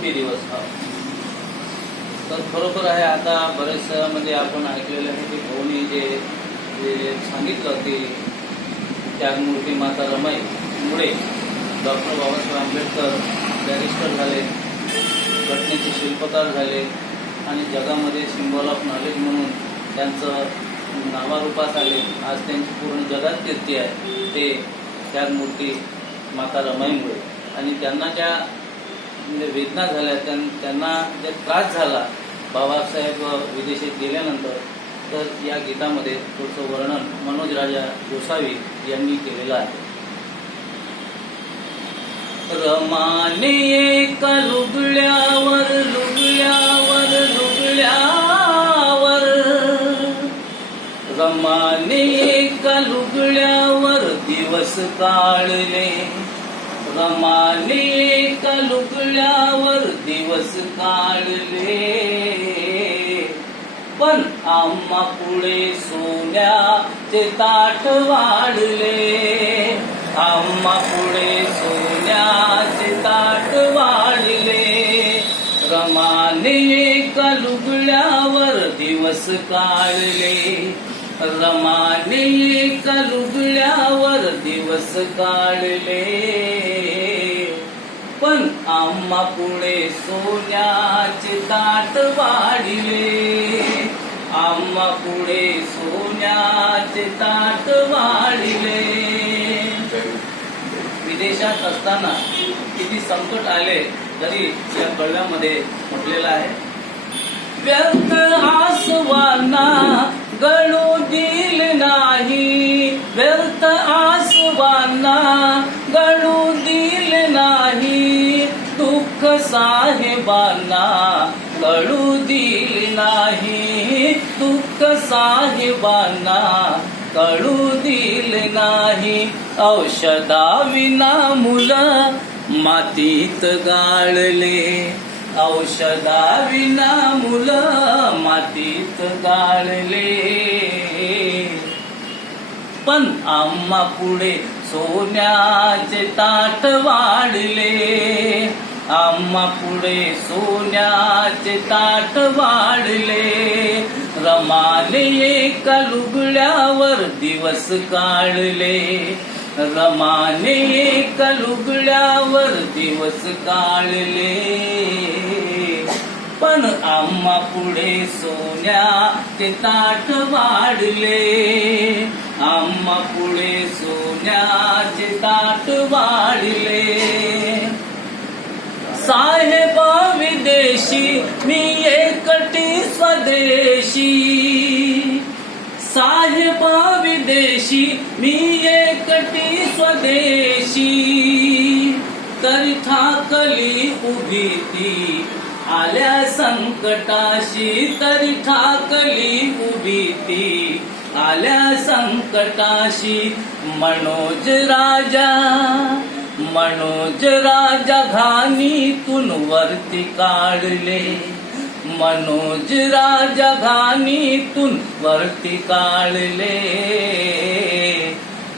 शेवटी दिवस? हा. तर खरोखर आहे आता बरेचशा म्हणजे आपण ऐकलेलं आहे की भाऊनी जे जे सांगितलं की त्यागमूर्ती माता रमाई मुळे डॉक्टर बाबासाहेब आंबेडकर बॅरिस्टर झाले घटनेचे शिल्पकार झाले आणि जगामध्ये सिम्बॉल ऑफ नॉलेज म्हणून त्यांचं नावारूपास आले. आज त्यांची पूर्ण जगात कीर्ती आहे ते त्यागमूर्ती माता रमाईमुळे. आणि त्यांना ज्या म्हणजे वेदना झाल्या त्यांना जे त्रास झाला बाबासाहेब विदेशात गेल्यानंतर तर या गीतामध्ये थोडंसं वर्णन मनोज राजा गोसावी यांनी केलेलं आहे. रमाने एका लुगड्यावर लुगड्यावर लुगड्यावर. रमाने एका लुगड्यावर दिवस काढले. रमाने लुगड्यावर दिवस काढले. पण आम्हा पुढे सोन्याचे ताट वाढले. आम्हा पुढे सोन्याचे ताट वाढले. रमाने एका लुगड्यावर दिवस काढले. रमाने एका लुगड्यावर दिवस काढले. आम्हा पुढे सोन्याचे ताट वाढिले. आम्हा पुढे सोन्याचे ताट वाढिले. विदेशात असताना किती संकट आले तरी या कळव्यामध्ये म्हटलेलं आहे. व्यर्थ साहेबांना कळू दिल नाही. दुःख साहेबांना कळू दिल नाही. औषधाविना मुलं मातीत गाळले. औषधाविना मुलं मातीत गाळले. पण आम्हा पुढे सोन्याचे ताट वाढले. आम्हा पुढे सोन्याचे ताट वाढले. रमाले एका लुगड्यावर दिवस काढले. रमाने एका लुगड्यावर दिवस काढले. पण आम्हा पुढे सोन्याचे ताट वाढले. आम्हा पुढे सोन्याचे ताट वाढले. साहेबा विदेशी मी एकटी स्वदेशी. साहेबा विदेशी मी एकटी स्वदेशी. तरी ठाकली उभी ती आल्या संकटाशी. तरी ठाकली उभी ती आल्या संकटाशी. मनोज राजा मनोज राजा घाणीतून वरती काढले. मनोज राजा घाणीतून वरती काढले.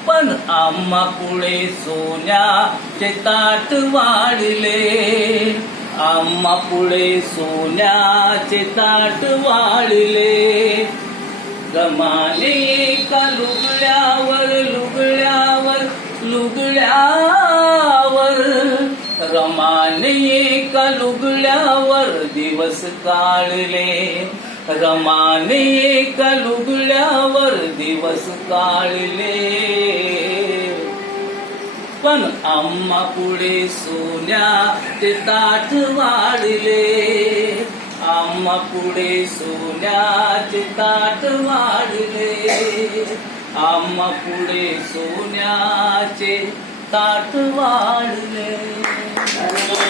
पण आम्हा पुढे सोन्याचे ताट वाढले. आम्हा पुढे सोन्याचे ताट वाढले. गमाले का लुगड्यावर लुगड्यावर लुगड्या रमाने का लुगड्यावर दिवस काढले. रमाने का लुगड्यावर दिवस काढले. पण आम्हा पुढे सोन्याचे ताट वाढले. आम्हा पुढे सोन्याचे ताट वाढले. आम्हा पुढे सोन्याचे ताट वाढले. Thank you.